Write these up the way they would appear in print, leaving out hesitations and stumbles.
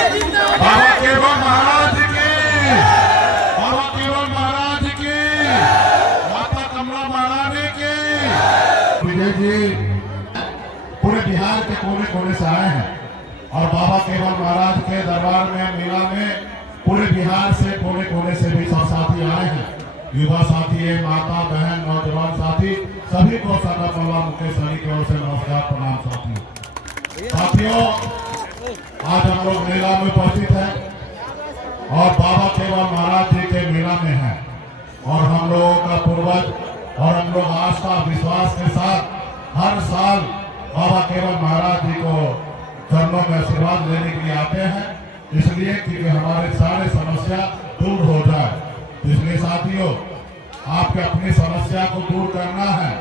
बाबा केवल महाराज की, बाबा केवल महाराज की, माता कमला महारानी की। विजय जी पूरे बिहार के कोने कोने से आए हैं और बाबा केवल महाराज के दरबार में, मेला में पूरे बिहार से कोने कोने से भी सब साथी आए हैं। युवा साथी, माता बहन, नौजवान साथी, सभी को सरदार पल्ला मुकेश सहनी की ओर से नमस्कार, प्रणाम। साथियों, आज हम लोग मेला में उपस्थित हैं और बाबा केवल महाराज जी के मेला में हैं और हम लोगों का पूर्वज और हम लोग आस्था विश्वास के साथ हर साल बाबा केवल महाराज जी को चरणों में आशीर्वाद लेने के लिए आते हैं, इसलिए कि हमारे सारे समस्या दूर हो जाए। इसलिए साथियों, आपके अपनी समस्या को दूर करना है।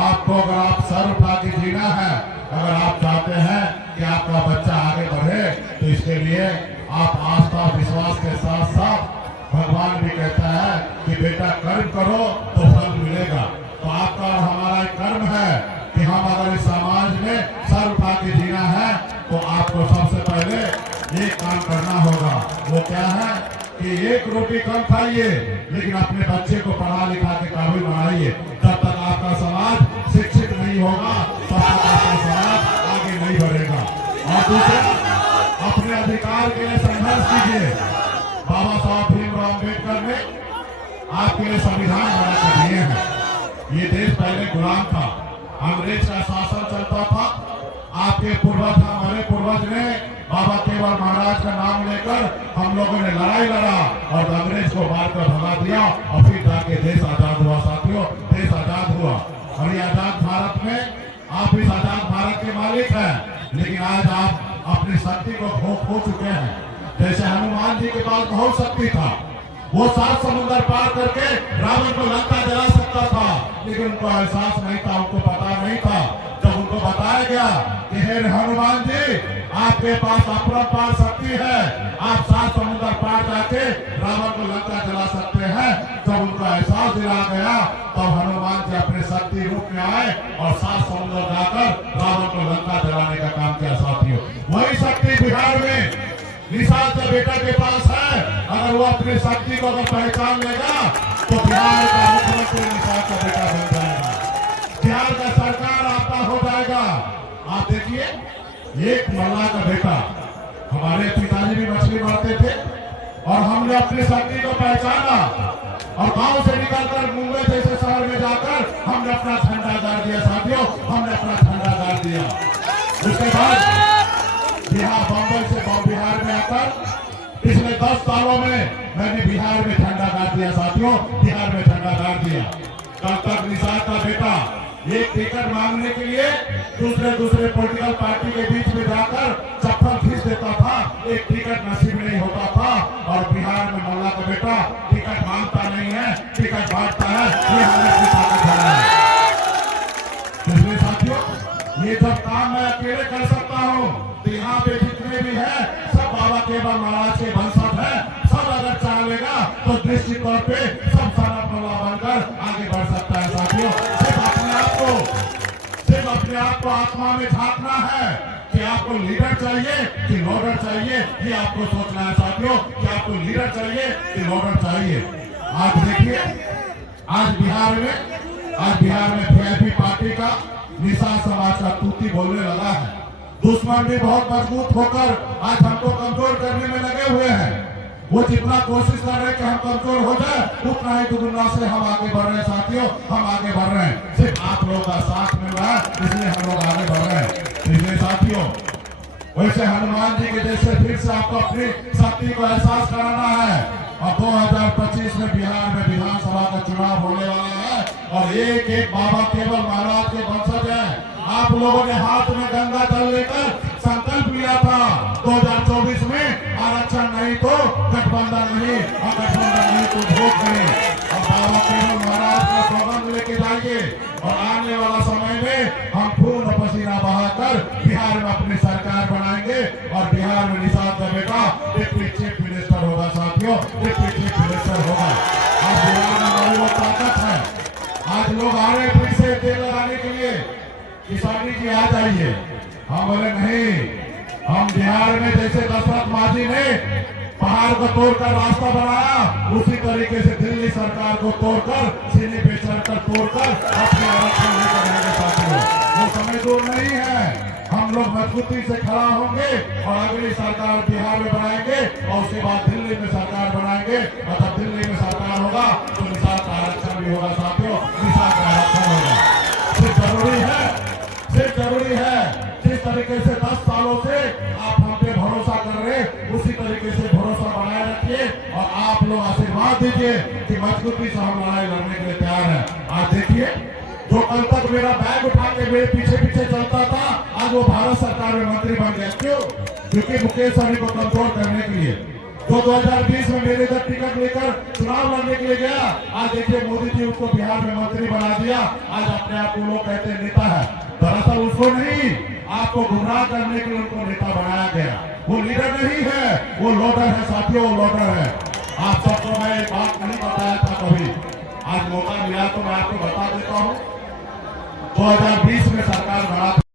आपको अगर आप सर उठा के जीना है, अगर आप चाहते हैं कि आपका बच्चा आगे बढ़े, तो इसके लिए आप आस्था विश्वास के साथ साथ, भगवान भी कहता है कि बेटा कर्म करो तो फल मिलेगा। तो आपका और हमारा एक कर्म है कि हम अगर इस समाज में सर उठा के जीना है तो आपको सबसे पहले एक काम करना होगा। वो क्या है कि एक रोटी कम खाइए, लेकिन अपने बच्चे को पढ़ा लिखा के काबिल बनाइए। जब तक आपका समाज शिक्षित नहीं होगा तब तक आपका समाज आगे नहीं बढ़ेगा। और दूसरा, अपने अधिकार के लिए संघर्ष कीजिए। बाबा साहब भीमराव अम्बेडकर ने आपके लिए संविधान बना कर दिए हैं। ये देश पहले गुलाम था, अंग्रेज का शासन चलता था। आपके पूर्वज, हमारे पूर्वज ने बाबा केवल महाराज का नाम लेकर हम लोगों ने लड़ाई लड़ा और अंग्रेज को मारकर भगा दिया और फिर जाके देश आजाद हुआ। साथियों, देश आजाद हुआ और ये आजाद भारत में आप इस आजाद भारत के मालिक हैं, लेकिन आज आप अपनी शक्ति को खो चुके हैं। जैसे हनुमान जी के पास बहुत शक्ति था, वो 7 समुद्र पार करके रावण को लंका जला सकता था, लेकिन उनको एहसास नहीं था, उनको पता नहीं था। जब उनको बताया गया कि हे हनुमान जी, आपके पास अपरंपार शक्ति है, आप 7 समुद्र पार जाके रावण को लंका जला सकते हैं, जब उनको एहसास दिला गया तब हनुमान जी अपने शक्ति रूप में आए और 7 समुद्र जाकर रावण को लंका जलाने का काम किया। साथियों, वही शक्ति बिहार में निषाद का बेटा के पास है। अगर वो अपनी शक्ति को अगर पहचान लेगा तो बिहार का मुख्यमंत्री निषाद का बेटा बन जाएगा, बिहार का सरकार आपका हो जाएगा। आप देखिए, एक मल्ला का बेटा, हमारे पिताजी भी मछली मारते थे और हमने अपनी शक्ति को पहचाना और गांव से निकलकर मुंबई जैसे शहर में जाकर हमने अपना झंडा गाड़ दिया। साथियों, हमने अपना झंडा गाड़ दिया। उसके बाद बिहार, बम्बई से बिहार में आकर पिछले 10 सालों में मैंने बिहार में झंडा गाड़ दिया। साथियों, बिहार में झंडा गाड़ दिया। कल तक निषाद का बेटा एक टिकट मांगने के लिए दूसरे पॉलिटिकल पार्टी के बीच में जाकर चप्पल खींच देता था, एक टिकट नसीब नहीं होता था। और बिहार में मल्ला का बेटा टिकट मांगता नहीं है, टिकट बांटता है। ये हमारे ताकत है। इसलिए साथियों, ये जब काम मैं अकेले कर सकता हूँ, तो यहाँ पे जितने भी हैं सब बाबा केवल महाराज के वंशज हैं। सब अगर चाहेगा तो निश्चित तौर पे सब सरदार पल्ला बनकर आगे बढ़ सकता है। साथियों, सिर्फ अपने आप को आत्मा में झांकना है कि आपको लीडर चाहिए कि लोडर चाहिए, ये आपको सोचना है। साथियों, कि आपको लीडर चाहिए कि लोडर चाहिए। आज देखिए, आज बिहार में वीआईपी पार्टी का निषाद समाज का तूती बोलने लगा है। दुश्मन भी बहुत मजबूत होकर आज हमको कमजोर करने में लगे हुए हैं। वो जितना कोशिश कर रहे हैं कि हम कमजोर हो जाए, उतना ही दुगुना से हम आगे बढ़ रहे हैं। साथियों, हम आगे बढ़ रहे हैं, सिर्फ आप लोगों का साथ मिल रहा है, इसलिए हम लोग आगे बढ़ रहे हैं। इसलिए साथियों, वैसे हनुमान जी के जैसे फिर से आपको अपनी शक्ति को एहसास कराना है। और 2025 में बिहार में विधानसभा का चुनाव होने वाला है और एक बाबा केवल महाराज के वंशज हैं। आप लोगों ने हाथ में गंगा जल लेकर संकल्प लिया था 2024 में, आरक्षण नहीं तो गठबंधन नहीं, और गठबंधन नहीं तो वोट नहीं। और बाबा केवल महाराज का सौगंध लेके जाइए और आने वाला समय में हम खून पसीना बहाकर बिहार में अपनी सरकार बनाएंगे और बिहार में निषाद का बेटा डिप्टी चीफ मिनिस्टर होगा। साथियों, डिप्टी चीफ मिनिस्टर होगा। आज बिहार में हमारी वो ताकत है। आज लोग आ रहे फिर से तेल लगाने के लिए, किसानी जी आ जाइए। हम बोले नहीं, हम बिहार में जैसे दशरथ पहाड़ को तोड़कर रास्ता बनाया, उसी तरीके से दिल्ली सरकार को तोड़कर सीने पे चढ़कर तोड़कर अपने आरक्षण लेकर आएंगे साथियों। वो समय दूर नहीं है, हम लोग मजबूती से खड़ा होंगे और अगली सरकार बिहार में बनाएंगे और उसके बाद दिल्ली में सरकार बनाएंगे। मतलब दिल्ली में सरकार होगा तो निषाद का आरक्षण भी होगा साथियों, निषाद का आरक्षण होगा। सिर्फ जरूरी है जिस तरीके से 10 सालों से आप हम पे भरोसा कर रहे, उसी तरीके से भरोसा बनाए रखिए और आप लोग आशीर्वाद दीजिए कि मजबूती से हम लड़ाई लड़ने के लिए तैयार है। आज देखिए, जो कल तक मेरा बैग उठा के मेरे पीछे पीछे चलता था, आज वो भारत सरकार में मंत्री बन गया। क्यों? क्योंकि मुकेश सहनी को कंट्रोल करने के लिए। तो 2020 में मेरे इधर टिकट लेकर चुनाव लड़ने के लिए गया, आज देखिए मोदी जी उसको बिहार में मंत्री बना दिया। आज अपने आप को लोग कहते हैं नेता है, दरअसल उसको नहीं, आपको गुमराह करने के लिए उनको नेता बनाया गया। वो लीडर नहीं है, वो लोडर है साथियों, वो लोडर है। आप सबको मैं एक बात नहीं बताया था कभी, आज मौका मिला तो मैं आपको बता देता हूँ। 2020 में सरकार बना